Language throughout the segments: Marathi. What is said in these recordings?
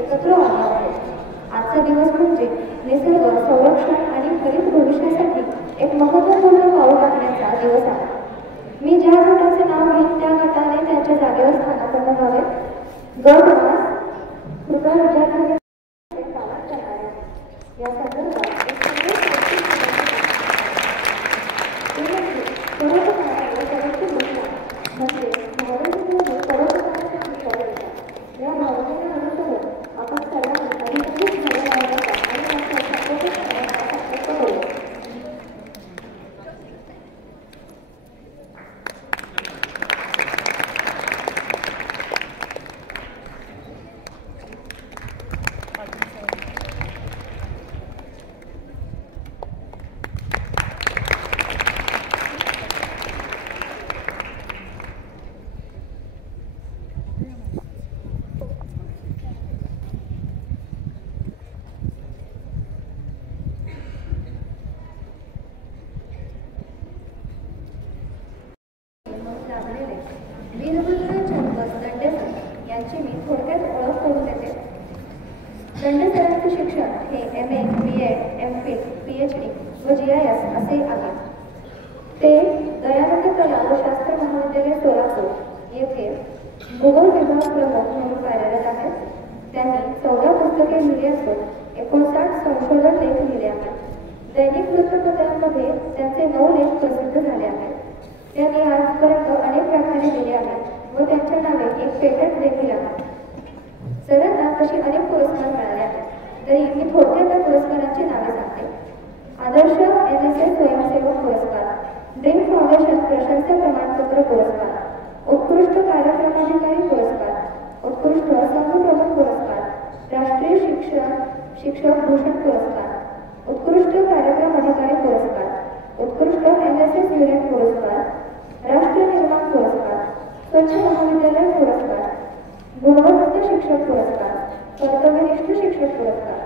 एकत्र आलो आहोत. आजचा दिवस म्हणजे निसर्ग संरक्षण आणि हरित भविष्यासाठी एक महत्त्वपूर्ण पाऊल टाकण्याचा दिवस आहे. मी ज्या गटाचे नाव घेईन त्या गटाने त्यांच्या जागेवर स्थानापन्न व्हावे. गट मास कृपया विद्यार्थ्यांनी पालन करणाऱ्या या संदर्भात म्हणजे भावनेमध्ये परोपकाराचा विचार येतात. या भावनेला अनुसरून आपण सर्वांनी अधिकाधिक झाले लावण्याचा आणि आपल्या सपोर्ट करण्याचा प्रयत्न करू. यांची मी थोडक्यात ओळख करून देते. दंडसरांचे शिक्षण हे MA, BEd, MPhil, PhD व GIS असे आहे. ते दयानंद कला व शास्त्र महाविद्यालय सोलापूर येथे भूगोल विभाग प्रमुख म्हणून कार्यरत आहेत. त्यांनी 14 पुस्तके लिहिली असून 59 संशोधन लेख लिहिले आहेत. दैनिक वृत्तपत्रांमध्ये त्यांचे 9 लेख प्रसिद्ध झाले आहेत. त्यांनी आजपर्यंत अनेक व्याख्याने दिली आहेत व त्यांच्या नावे एक पेटंट देखील आहे. सरांना तशी अनेक पुरस्कार मिळाले आहेत. तरी मी थोडक्यात त्या पुरस्कारांची नावे सांगते. आदर्श NSS स्वयंसेवक पुरस्कार, ड्रीम फाउंडेशन प्रशंसा प्रमाणपत्र पुरस्कार, उत्कृष्ट कार्यक्रमाधिकारी पुरस्कार, उत्कृष्ट संघप्रमुख पुरस्कार, राष्ट्रीय शिक्षक भूषण पुरस्कार, उत्कृष्ट कार्यक्रम अधिकारी पुरस्कार, उत्कृष्ट NSS युनिट पुरस्कार, राष्ट्रीय निर्माण पुरस्कार, स्वच्छ महाविद्यालय पुरस्कार, गुणवत्ता शिक्षक पुरस्कार, कर्तव्यनिष्ठ शिक्षक पुरस्कार,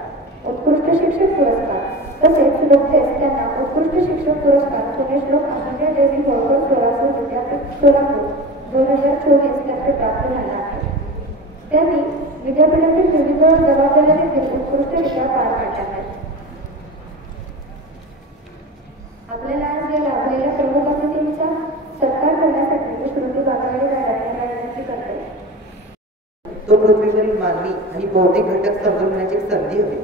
उत्कृष्ट शिक्षक पुरस्कार, तसेच नुकतेच त्यांना उत्कृष्ट शिक्षक पुरस्कार पुण्यश्लोक अहिल्यादेवी होळकर सोलापूर विद्यापीठ सोलापूर 2024 तर्फे प्राप्त झाला आहे. त्यांनी विद्यापीठातील विविध जबाबदाऱ्या देखील उत्कृष्टरित्या पार पाडल्या आहेत. आपल्याला आज या लाभलेल्या प्रमुख अतिथींचा सत्कार करण्यासाठी मी श्रुती बागावडे मॅडमला विनंती करते. तो पृथ्वीवरील मानवी आणि भौतिक घटक समजून घेण्याची एक संधी आहे.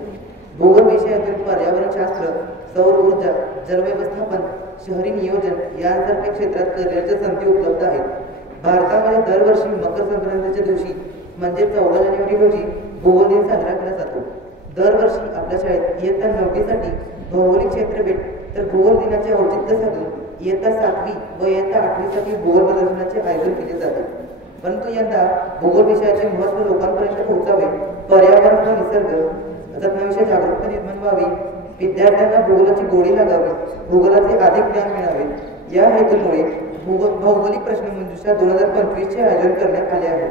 भूगोल विषयातून पर्यावरणशास्त्र, सौर ऊर्जा, जलव्यवस्थापन, शहरी नियोजन यांसारख्या क्षेत्रात करिअरच्या संधी उपलब्ध आहेत. भारतामध्ये दरवर्षी मकर संक्रांतीच्या दिवशी म्हणजे 14 जानेवारी रोजी भूगोल दिन साजरा केला जातो. दरवर्षी आपल्या शाळेत इयत्ता 9वी साठी भौगोलिक क्षेत्र भेट तर भूगोल दिनाचे औचित्य साधून इयत्ता 7वी व इयत्ता 8वी साठी भूगोल प्रदर्शनाचे आयोजन केले जाते. परंतु यंदा भूगोल विषयाचे महत्त्व लोकांपर्यंत पोहोचावे, पर्यावरण व निसर्ग जपण्याविषयी जागरूकता निर्माण व्हावी, विद्यार्थ्यांना भूगोलाची गोडी लागावी, भूगोलाचे अधिक ज्ञान मिळावे या हेतूमुळे भौगोलिक प्रश्नमंजुषा 2025 चे आयोजन करण्यात आले आहे.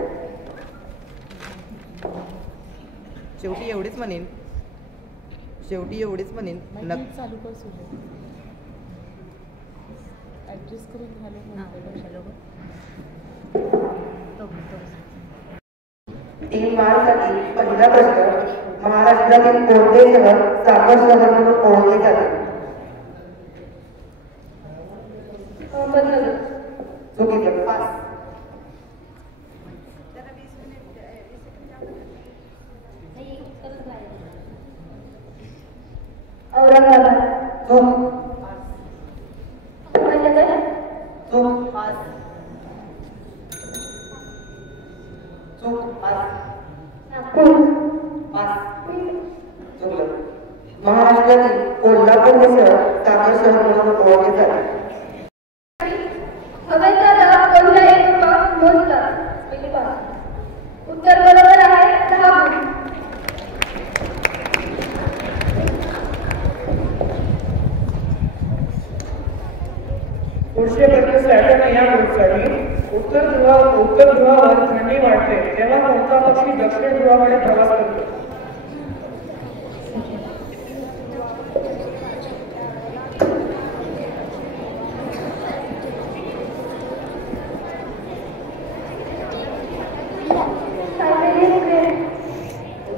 शेवटी एवढेच म्हणेन चालू कर सुरू ॲड्रेस करून झालं. 3 मार्चसाठी पहिला प्रश्न. महाराष्ट्रातील कोणते शहर साखर शहर म्हणून ओळखले जाते? चुकीचं. औरंगाबाद. चूक. महाराष्ट्रातील कोल्हापूर हे शहर साखर शहर म्हणून ओळखले जाते. उत्तर बरोबर आहे. 10 गुण. पुढचे प्रश्न सॅटर्न या ग्रुपसाठी. उत्तर ध्रुवावर थंडी वाढते तेव्हा कोणता पक्षी दक्षिण ध्रुवाकडे प्रवास करतो?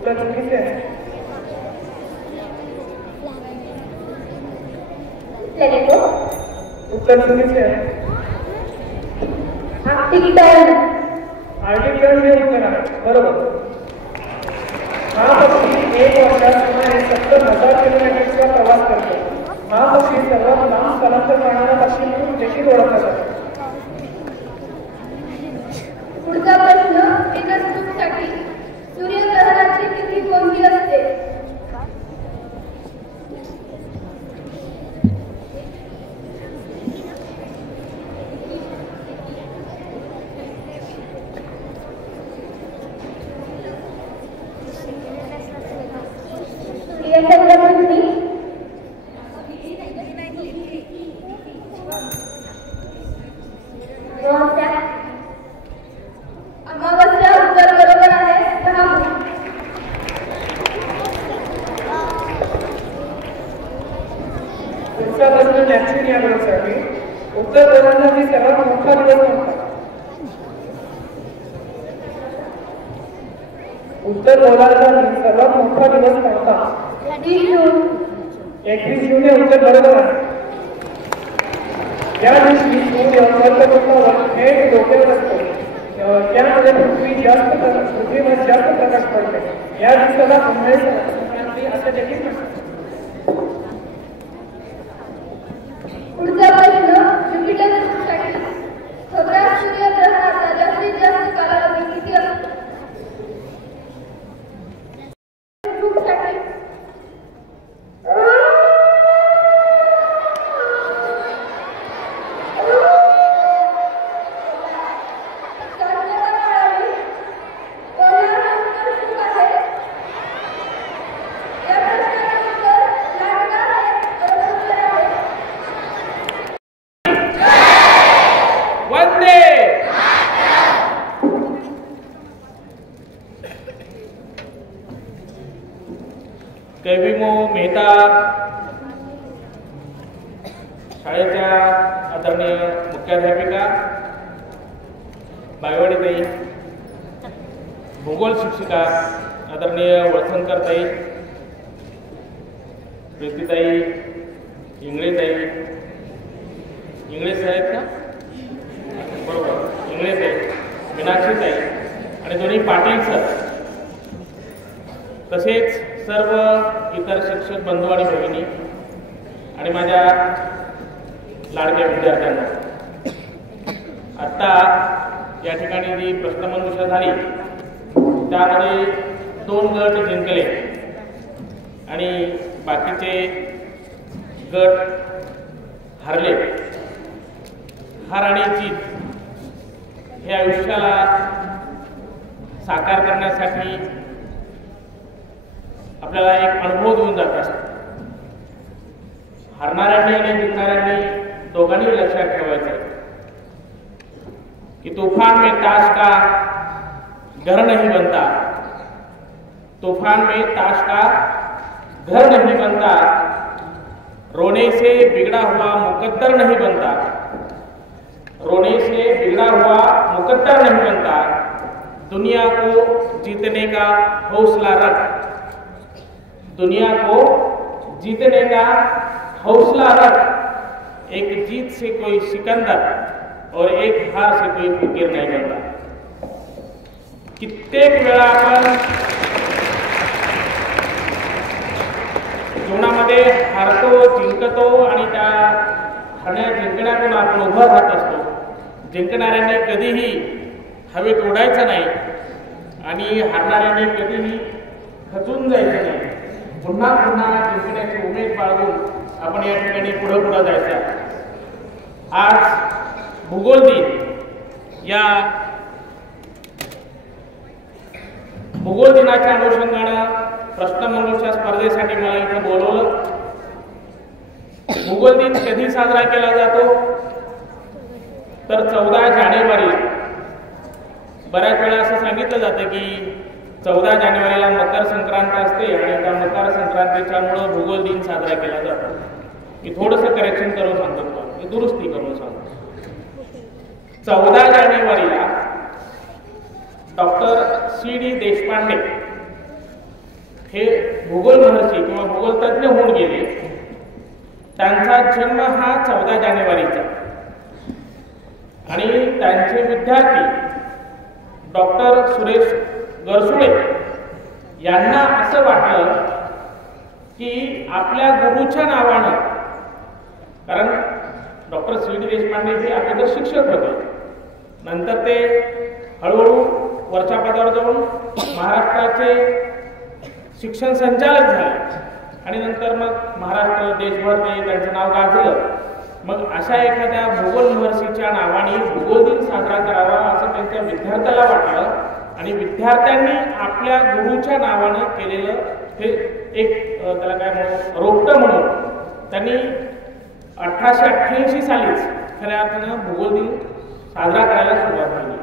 उत्तर चुकीचे आहे. प्लेनेटो. उत्तर चुकीचे आहे. आर्क्टिकटन. आर्टिकल हे उत्तर आहे. बरोबर. हा पक्षी एक वर्षात सुमारे 70,000 किलोमीटरचा प्रवास करतो. हा पक्षी सर्वात लांब स्थलांतर करणारा पक्षी म्हणून देखील ओळखला जातो. पुढचा प्रश्न व्हेनस ग्रुपसाठी सूर्यग्रहणाची तिथी कोणती असते? अमावस्या उत्तर बरोबर आहे. 10 गुण. पुढचा प्रश्न नॅप्च्यून या ग्रहासाठी उत्तर गोलार्धातील सर्वात मोठा दिवस कोणता? उत्तर गोलार्धातील सर्वात मोठा दिवस कोणता? 30 जून. 31 जून हे उत्तर बरोबर आहे. या दिवशी सूर्य कर्कवृत्तावर थेट डोक्यावर असतो. त्यामध्ये पृथ्वीवर जास्त प्रकाश पडते. या दिवसाला उन्हाळी संक्रांती असे देखील म्हणतात. पुढचा प्रश्न ज्युपिटर ग्रुपसाठी खग्रास सूर्यग्रहणाचा जास्तीत जास्त कालावधी किती असतो? ग्रुपसाठी कैविमो मेहता शाळेच्या आदरणीय मुख्याध्यापिका बायवाडीताई, भूगोल शिक्षिका आदरणीय वळसंकरताई, प्रीतीताई, इंगळेताई, इंगळे साहेब का बरोबर, इंगळेताई, मीनाक्षीताई आणि दोन्ही पाटील सर, तसेच सर्व इतर शिक्षक बंधू आणि भगिनी आणि माझ्या लाडक्या विद्यार्थ्यांना, आत्ता या ठिकाणी जी प्रश्नमंजुषा झाली त्यामध्ये 2 गट जिंकले आणि बाकीचे गट हरले. हार आणि जीत हे आयुष्याला साकार करण्यासाठी आपल्याला एक अनुभव देऊन जात असतो. हारणाऱ्यांनी आणि जिंकणाऱ्यांनी दोघांनी लक्षात ठेवायचं की तूफान में ताश का घर नहीं बनता, तूफान में ताश का घर नहीं बनता, रोने से बिगड़ा हुआ मुकद्दर नहीं बनता, रोने से बिगड़ा हुआ मुकद्दर नहीं बनता, दुनिया को जीतने का हौसला रख, दुनिया को जीतने का हौसला रख, एक जीत से कोई सिकंदर और एक हार से कोई फकीर नहीं बनता. कित्येक वेळा आपण जीवनामध्ये हारतो, जिंकतो आणि त्या हरण्या जिंकण्यातून आपण उभं राहत असतो. जिंकणाऱ्यांनी कधीही हवेत उडायचं नाही आणि हारणाऱ्यांनी कधीही खचून जायचं नाही. पुन्हा पुन्हा जिंकण्याची उमेद बाळगून आपण या ठिकाणी पुढे जायचं. आज भूगोल दिन, या भूगोल दिनाच्या अनुषंगानं प्रश्नमंजुषा स्पर्धेसाठी मला इथं बोलवलं. भूगोल दिन कधी साजरा केला जातो तर 14 जानेवारीला. बऱ्याच वेळा असं सांगितलं जातं की 14 जानेवारीला मकर संक्रांत असते आणि त्या मकर संक्रांतीच्यामुळं भूगोल दिन साजरा केला जातो. मी थोडंसं करेक्शन करून सांगतो, मी दुरुस्ती करून सांगतो. 14 जानेवारीला डॉक्टर C.D. देशपांडे हे भूगोल महर्षी किंवा भूगोल तज्ज्ञ होऊन गेले. त्यांचा जन्म हा 14 जानेवारीचा आणि त्यांचे विद्यार्थी डॉक्टर सुरेश गरसुळे यांना असं वाटलं की आपल्या गुरुच्या नावानं, कारण डॉक्टर सी डी देशपांडे हे अगोदर शिक्षक होते, नंतर ते हळूहळू वरच्या पदावर जाऊन महाराष्ट्राचे शिक्षण संचालक झाले आणि नंतर मग महाराष्ट्र देशभर ते त्यांचं नाव गाजलं. मग अशा एखाद्या भूगोल महर्षीच्या नावाने भूगोल दिन साजरा करावा असं त्यांच्या विद्यार्थ्याला वाटलं आणि विद्यार्थ्यांनी आपल्या गुरुच्या नावानं केलेलं हे एक त्याला काय म्हणू रोपटं म्हणून त्यांनी 1888 सालीच खऱ्या अर्थानं भूगोल दिन साजरा करायला सुरुवात झाली.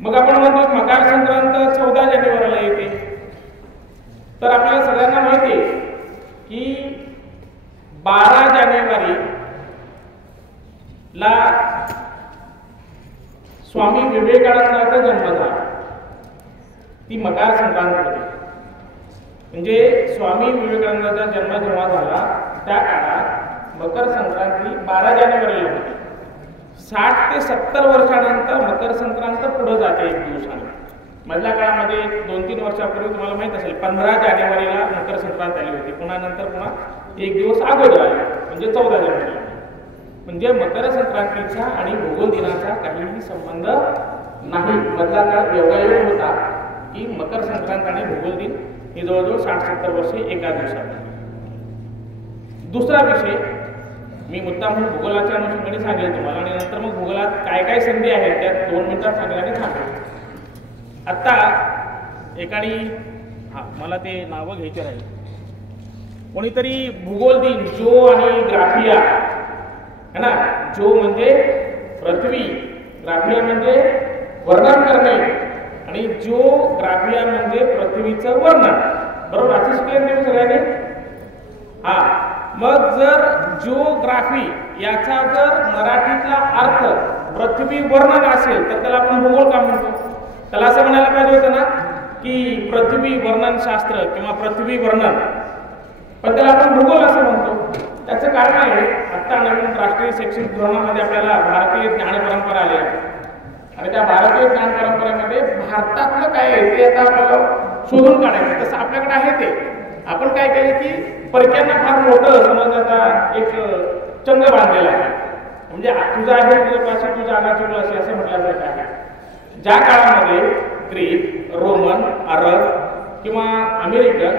मग आपण म्हणतो मकर संक्रांत 14 जानेवारीला येते. तर आपल्याला सगळ्यांना माहिती आहे की 12 जानेवारी ला स्वामी विवेकानंदाचा जन्म झाला. ती मकर संक्रांत होती. म्हणजे स्वामी विवेकानंदाचा जन्म जेव्हा झाला त्या काळात मकर संक्रांती 12 जानेवारीला होती. 60 ते 70 वर्षानंतर मकर संक्रांत पुढे जाते एक दिवसाने. मधल्या काळामध्ये 2-3 वर्षापूर्वी तुम्हाला माहित असेल 15 जानेवारीला मकर संक्रांत आली होती. पुन्हा एक दिवस अगोदर आली म्हणजे 14 जानेवारी. म्हणजे मकर संक्रांतीचा आणि भूगोल दिनाचा काहीही संबंध नाही. मधला काळ योगायोग होता की मकर संक्रांत आणि भूगोल दिन हे जवळजवळ 60-70 वर्षे एका दिवसात. दुसरा विषय मी मुद्दा म्हणून भूगोलाच्या अनुषंगाने सांगेल तुम्हाला आणि नंतर मग भूगोलात काय काय संधी आहेत त्यात 2 मिनिटात सांगण्याने सांगेल. आत्ता एकाने मला ते नावं घ्यायचे राहील. कोणीतरी भूगोल दिन जो आणि ग्राफिया है ना. जो म्हणजे पृथ्वी, ग्राफिया म्हणजे वर्णन करणे आणि जो ग्राफिया म्हणजे पृथ्वीचं वर्णन. बरोबर असं शिकले तुम्ही सगळ्यांनी. मग जर जिओग्राफी याचा जर मराठीतला अर्थ पृथ्वी वर्णन असेल तर त्याला आपण भूगोल का म्हणतो. त्याला असं म्हणायला पाहिजे होतं ना की पृथ्वी वर्णन शास्त्र किंवा पृथ्वी वर्णन, पण त्याला आपण भूगोल असं म्हणतो. त्याचं कारण आहे आत्ता नवीन राष्ट्रीय शैक्षणिक धोरणामध्ये आपल्याला भारतीय ज्ञान परंपरा आली आहे आणि त्या भारतीय ज्ञान परंपरेमध्ये भारतातलं काय आहे ते आता आपल्याला शोधून काढायचं. तसं आपल्याकडे आहे ते. आपण काय केलं की परक्यांना फार मोठं समजण्याचा एक चंग बांधलेला आहे. म्हणजे तुझं आहे तुझं क्लासी तुझ्या आगाची क्लासी असं म्हटल्यासारखं आहे. ज्या काळामध्ये ग्रीक, रोमन, अरब किंवा अमेरिकन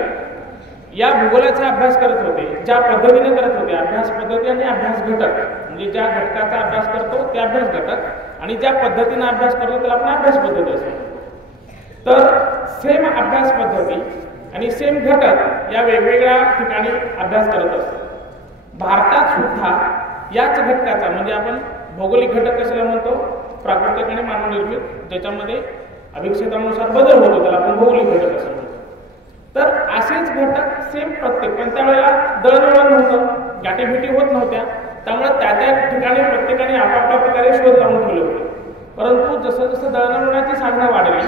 या भूगोलाचा अभ्यास करत होते, ज्या पद्धतीने करत होते अभ्यास पद्धती आणि अभ्यास घटक, म्हणजे ज्या घटकाचा अभ्यास करतो ते अभ्यास घटक आणि ज्या पद्धतीने अभ्यास करतो त्याला आपण अभ्यास पद्धती असतो. तर सेम अभ्यास पद्धती आणि सेम घटक या वेगवेगळ्या ठिकाणी अभ्यास करत असतो. भारतात सुद्धा याच घटकाचा म्हणजे आपण भौगोलिक घटक कशाला म्हणतो, प्राकृतिक आणि मानवनिर्मित, ज्याच्यामध्ये अभिक्षेत्रानुसार बदल होतो त्याला आपण भौगोलिक घटक असं म्हणतो. तर असेच घटक सेम प्रत्येक, पण त्यावेळेला दळणवळण नव्हतं, गाठीभेटी होत नव्हत्या, त्यामुळे त्या ठिकाणी प्रत्येकाने आपापल्या प्रकारे शोध लावून ठेवले होते. परंतु जसं जसं दळणवळणाची साधनं वाढली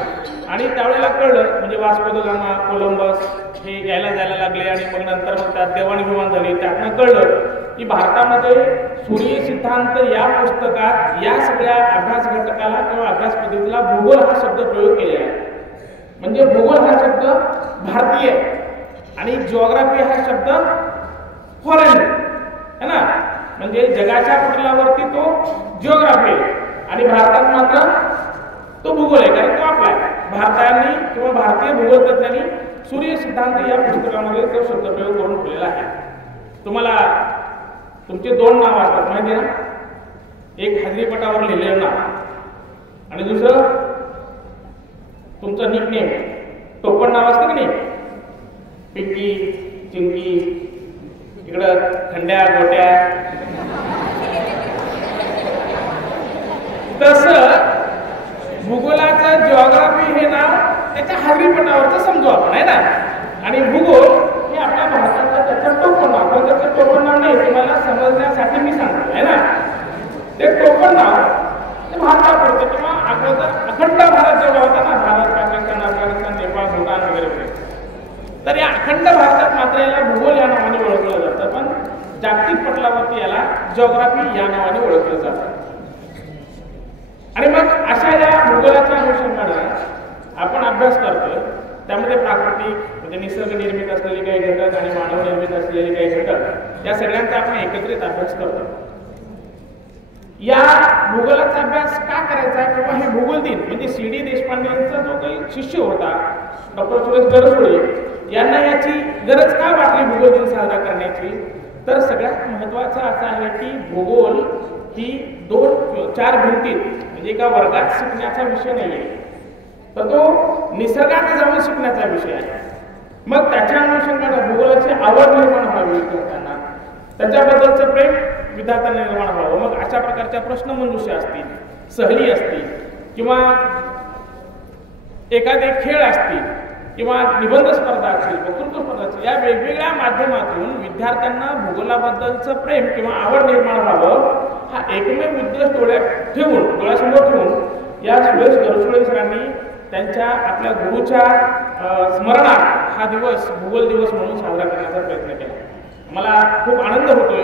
आणि त्यावेळेला कळलं म्हणजे वास्को द गामा, कोलंबस हे यायला जायला लागले आणि मग नंतर मग त्यात देवाणघेवाण झाली. त्यातनं कळलं की भारतामध्ये सूर्य सिद्धांत या पुस्तकात या सगळ्या अभ्यास घटकाला किंवा अभ्यास पद्धतीला भूगोल हा शब्द प्रयोग केलेला आहे. म्हणजे भूगोल हा शब्द भारतीय आणि जिओग्राफी हा शब्द फॉरेन है ना. म्हणजे जगाच्या पटलावरती तो जिओग्राफी आहे आणि भारतात मात्र तो भूगोल आहे, कारण तो आपला भारताने किंवा भारतीय भूगोल तज्ञांनी सूर्य सिद्धांत या पुस्तकामध्ये तो शब्दप्रयोग करून ठेवलेला आहे. तुम्हाला तुमचे 2 नाव असतात माहिती आहे ना. एक हजेरीपटावर लिहिलेलं नाव आणि दुसरं तुमचं निकनेम, टोपण नाव असतं की नाही. पिंकी, चिंकी, इकडं खंड्या, गोट्या. तसं भूगोलाचं जिओग्राफी हे नाव त्याच्या हजेरीपटावरचं समजू आपण आहे ना. आणि भूगोल हे आपल्या भारताचं त्याचं टोपण नाव, पण त्याचं टोपण नाव नाही तुम्हाला समजण्यासाठी मी सांगतो आहे ना. ते टोपण नाव ते भारतापुरतं किंवा अगोदर अखंड भारत जेवढा होता ना, भारत, पाकिस्तान, अफगाणिस्तान, नेपाळ, भूटान वगैरे वगैरे, अखंड भारतात मात्र याला भूगोल या नावाने ओळखलं जातं, पण जागतिक पटलावरती याला जिओग्राफी या नावाने ओळखलं जातं. आणि मग अशा या भूगोलाच्या अनुषंगाने आपण अभ्यास करतोय, त्यामध्ये प्राकृतिक म्हणजे निसर्ग निर्मित असलेले काही घटक आणि मानव निर्मित असलेले काही घटक या सगळ्यांचा आपण एकत्रित अभ्यास करतो. या भूगोलाचा अभ्यास का करायचा किंवा हे भूगोल दिन म्हणजे C.D. देशपांडेंचा जो काही शिष्य होता डॉक्टर सुरेश गरसोळे यांना याची गरज का वाटली भूगोल दिन साजरा करण्याची, तर सगळ्यात महत्त्वाचं असं आहे की भूगोल ही 2-4 भिंतीत म्हणजे एका वर्गात शिकण्याचा विषय नाही आहे, तर तो निसर्गात जाऊन शिकण्याचा विषय आहे. मग त्याच्या अनुषंगाने भूगोलाची आवड निर्माण व्हावी विद्यार्थ्यांना, त्याच्याबद्दलचं प्रेम विद्यार्थ्यांना निर्माण व्हावं. मग अशा प्रकारच्या प्रश्नमंजुषा असतील, सहली असतील किंवा एखादे खेळ असतील किंवा निबंध स्पर्धा असतील, वक्तृत्व स्पर्धा असतील, या वेगवेगळ्या माध्यमातून विद्यार्थ्यांना भूगोलाबद्दलचं प्रेम किंवा आवड निर्माण व्हावं हा एकमेव उद्देश डोळ्यासमोर ठेवून या सुरेश गरसोळे सरांनी त्यांच्या आपल्या गुरुच्या स्मरणात हा दिवस भूगोल दिवस म्हणून साजरा करण्याचा प्रयत्न केला. मला खूप आनंद होतोय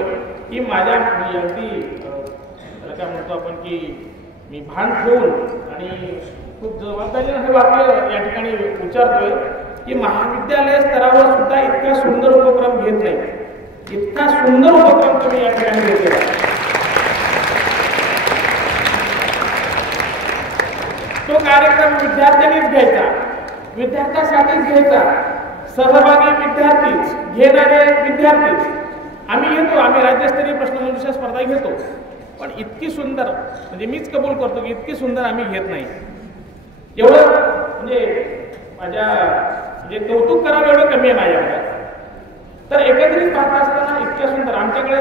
की माझ्या अगदी त्याला काय म्हणतो आपण की मी भान ठेवून आणि खूप जबाबदारीने हे वाक्य या ठिकाणी विचारतोय की महाविद्यालय स्तरावर सुद्धा इतका सुंदर उपक्रम घेत नाही, इतका सुंदर उपक्रम तुम्ही या ठिकाणी घेतलेला. तो कार्यक्रम विद्यार्थ्यांनीच घ्यायचा, विद्यार्थ्यांसाठीच घ्यायचा, सहभागी विद्यार्थीच, घेणारे विद्यार्थीच. आम्ही घेतो, आम्ही राज्यस्तरीय प्रश्नमंजुषा स्पर्धा घेतो, पण इतकी सुंदर म्हणजे मीच कबूल करतो की इतकी सुंदर आम्ही घेत नाही. एवढं म्हणजे माझ्या म्हणजे कौतुक करावं एवढं कमी आहे माझ्याकडे. तर एकत्रित पाहत असताना इतक्या सुंदर आमच्याकडे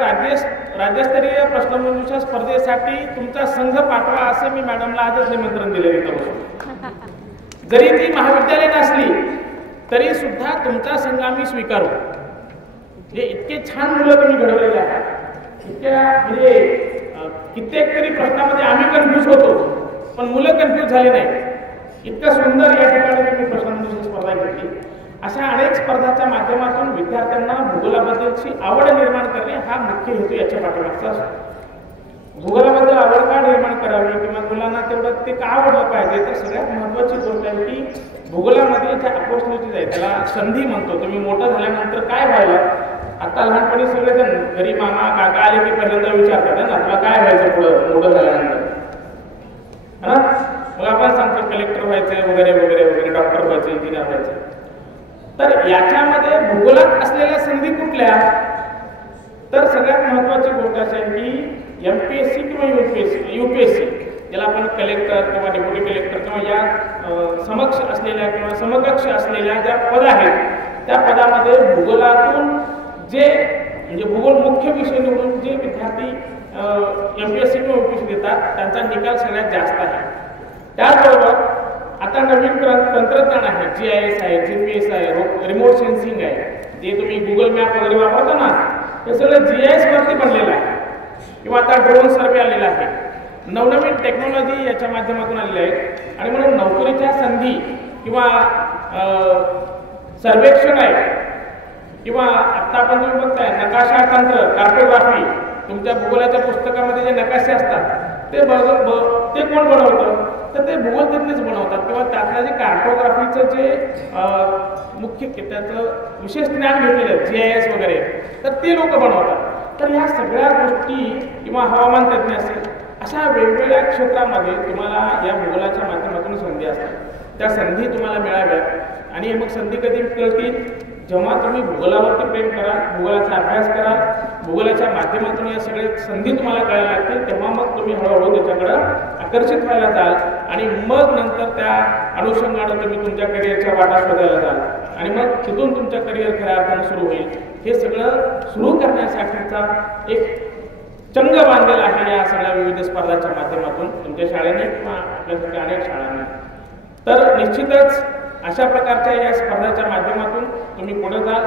राज्यस्तरीय प्रश्नमंजुषा स्पर्धेसाठी तुमचा संघ पाठवा असं मी मॅडमला आजच निमंत्रण दिले होतं. जरी ती महाविद्यालय नसली तरी सुद्धा तुमचा संघ आम्ही स्वीकारू. म्हणजे इतके छान मुलं तुम्ही घडवलेले आहात, इतक्या म्हणजे कित्येक तरी प्रश्नामध्ये आम्ही कन्फ्यूज होतो पण मुलं कन्फ्यूज झाले नाही. इतकं सुंदर या ठिकाणी तुम्ही प्रश्नमंजुषा स्पर्धा घेतली. अशा अनेक स्पर्धांच्या माध्यमातून विद्यार्थ्यांना भूगोलाबद्दलची आवड निर्माण करणे हा मुख्य हेतू याच्या पाठीमागचा असतो. भूगोलाबद्दल आवड का निर्माण करावी किंवा मुलांना तेवढं ते का आवडलं पाहिजे, तर सगळ्यात महत्त्वाची गोष्ट आहे की भूगोलामध्ये ज्या अपॉर्च्युनिटीज आहेत त्याला संधी म्हणतो. तुम्ही मोठं झाल्यानंतर काय व्हायला, आता लहानपणी सगळेजण घरी मामा काका आले की पहिल्यांदा विचारतात ना तुला काय व्हायचं पुढं मोठं झाल्यानंतर, हा मग आपण सांगतो कलेक्टर व्हायचं वगैरे वगैरे वगैरे, डॉक्टर व्हायचं, इंजिनियर व्हायचं. तर याच्यामध्ये भूगोलात असलेल्या संधी कुठल्या, तर सगळ्यात महत्त्वाची गोष्ट अशी आहे की MPSC किंवा UPSC ज्याला आपण कलेक्टर किंवा डेप्युटी कलेक्टर किंवा या समक्ष असलेल्या किंवा समकक्ष असलेल्या ज्या पद आहेत त्या पदामध्ये भूगोलातून जे म्हणजे भूगोल मुख्य विषय निवडून जे विद्यार्थी MPSC किंवा UPSC देतात त्यांचा निकाल सगळ्यात जास्त आहे. त्याचबरोबर आता नवीन तंत्रज्ञान आहे, GIS आहे, GPS आहे, रिमोट सेन्सिंग आहे, जे तुम्ही गुगल मॅप वगैरे वापरता ना हे सगळं GIS वरती बनलेलं आहे. किंवा आता ड्रोन सर्वे आलेला आहे, नवनवीन टेक्नॉलॉजी याच्या माध्यमातून आलेल्या आहेत. आणि म्हणून नोकरीच्या संधी किंवा सर्वेक्षण आहे किंवा आत्ता आपण तुम्ही बघताय नकाशा तंत्र, कार्टोग्राफी, तुमच्या भूगोलाच्या पुस्तकामध्ये जे नकाशे असतात ते कोण बनवतं, तर ते भूगोलतज्ञच बनवतात. किंवा त्यातलं जे कार्टोग्राफीचं जे मुख्य त्याचं विशेष ज्ञान घेतलेलं आहे GIS वगैरे, तर ते लोक बनवतात. तर ह्या सगळ्या गोष्टी किंवा हवामान तज्ज्ञ असेल अशा वेगवेगळ्या क्षेत्रामध्ये तुम्हाला या भूगोलाच्या माध्यमातून संधी असतात. त्या संधी तुम्हाला मिळाव्यात आणि मग संधी कधी कळतील, जेव्हा तुम्ही भूगोलावरती प्रेम कराल, भूगोलाचा अभ्यास कराल, भूगोलाच्या माध्यमातून या सगळ्या संधी तुम्हाला कळायला लागतील, तेव्हा मग तुम्ही हळूहळू त्याच्याकडं आकर्षित व्हायला जाल आणि मग नंतर त्या अनुषंगाने तुम्ही तुमच्या करिअरच्या वाटा शोधायला जाल आणि मग तिथून तुमच्या करिअर खऱ्या अर्थानं सुरू होईल. हे सगळं सुरू करण्यासाठीचा एक चंग बांधलेला आहे या सगळ्या विविध स्पर्धांच्या माध्यमातून तुमच्या शाळेने किंवा आपल्यासारख्या अनेक शाळांनी. तर निश्चितच अशा प्रकारच्या या स्पर्धाच्या माध्यमातून तुम्ही पुढे जाल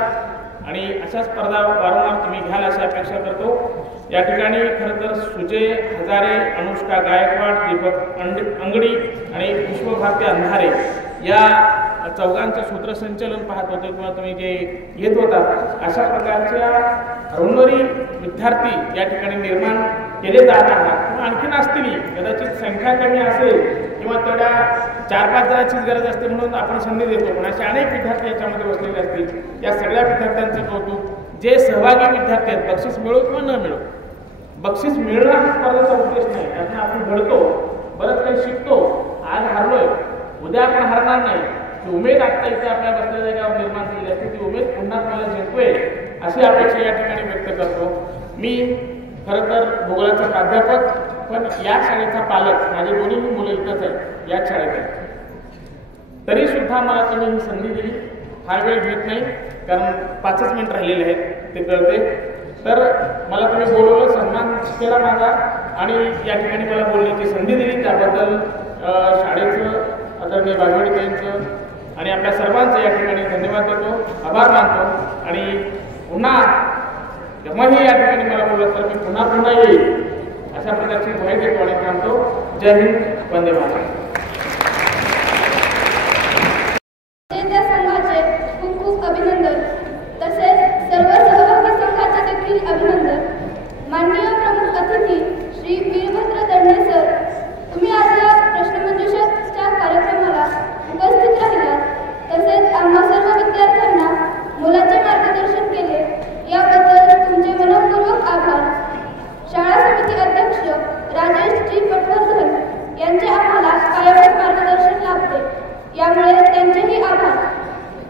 आणि अशा स्पर्धा वारंवार तुम्ही घ्याल अशी अपेक्षा करतो. या ठिकाणी खरं तर सुजय हजारे, अनुष्का गायकवाड, दीपक अंगडी आणि विश्वभारती अंधारे या चौघांचं सूत्रसंचलन पाहत होतो किंवा तुम्ही जे घेत होता अशा प्रकारच्या होनरी विद्यार्थी या ठिकाणी निर्माण केले जात आहात किंवा आणखीन असतील. कदाचित संख्या कमी असेल किंवा तेवढ्या 4-5 जणांचीच गरज असते म्हणून आपण संधी देतो, पण असे अनेक विद्यार्थी याच्यामध्ये बसलेले असतील. या सगळ्या विद्यार्थ्यांचं कौतुक. जे सहभागी विद्यार्थी आहेत, बक्षीस मिळो किंवा न मिळो, बक्षीस मिळणं हा स्पर्धेचा उद्देश नाही. त्यातून आपण घडतो, बरंच काही शिकतो. आज हरलोय, उद्या आपण हरणार नाही. ती उमेद आत्ता इथे आपल्या बसलेल्या जागेवर निर्माण झालेली असते. ती उमेद पुन्हा मला जिंकवे अशी अपेक्षा या ठिकाणी व्यक्त करतो. मी खरं तर भूगोलाचा प्राध्यापक, पण या शाळेचा पालक. माझे दोन्हीही मुलं इथंच आहेत, याच शाळेत आहेत. तरी सुद्धा मला तुम्ही ही संधी दिली. फार वेळ घेत नाही, कारण 5च मिनिट राहिलेले आहेत ते कळते. तर मला तुम्ही बोलवलं, सन्मान केला माझा आणि या ठिकाणी मला बोलण्याची संधी दिली. त्याबद्दल शाळेचं, आदरणीय बागवडीताईंचं आणि आपल्या सर्वांचं या ठिकाणी धन्यवाद देतो, आभार मानतो. आणि पुन्हा जेव्हाही या ठिकाणी मला बोललं तर मी पुन्हा येईल अशा प्रकारची ग्वाही देतो आणि थांबतो. जय हिंद, वंदे मातरम. संघाचे खूप खूप अभिनंदन. तसेच सर्व सहभागी संघाचे देखील अभिनंदन. माननीय प्रमुख अतिथी श्री वीरभद्र दंडे सर, तुम्ही आज या प्रश्नमंजुषाच्या कार्यक्रमाला उपस्थित राहिलात. तसेच आम्हा सर्व विद्यार्थ्यांना मोलाचे मार्गदर्शन केले, याबद्दल तुमचे मनःपूर्वक आभार. शाळा समिती अध्यक्ष राजेश जी पटवर्धन यांचे आम्हाला पायाभूत मार्गदर्शन लाभते, यामुळे त्यांचेही आभार.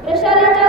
प्रशालेच्या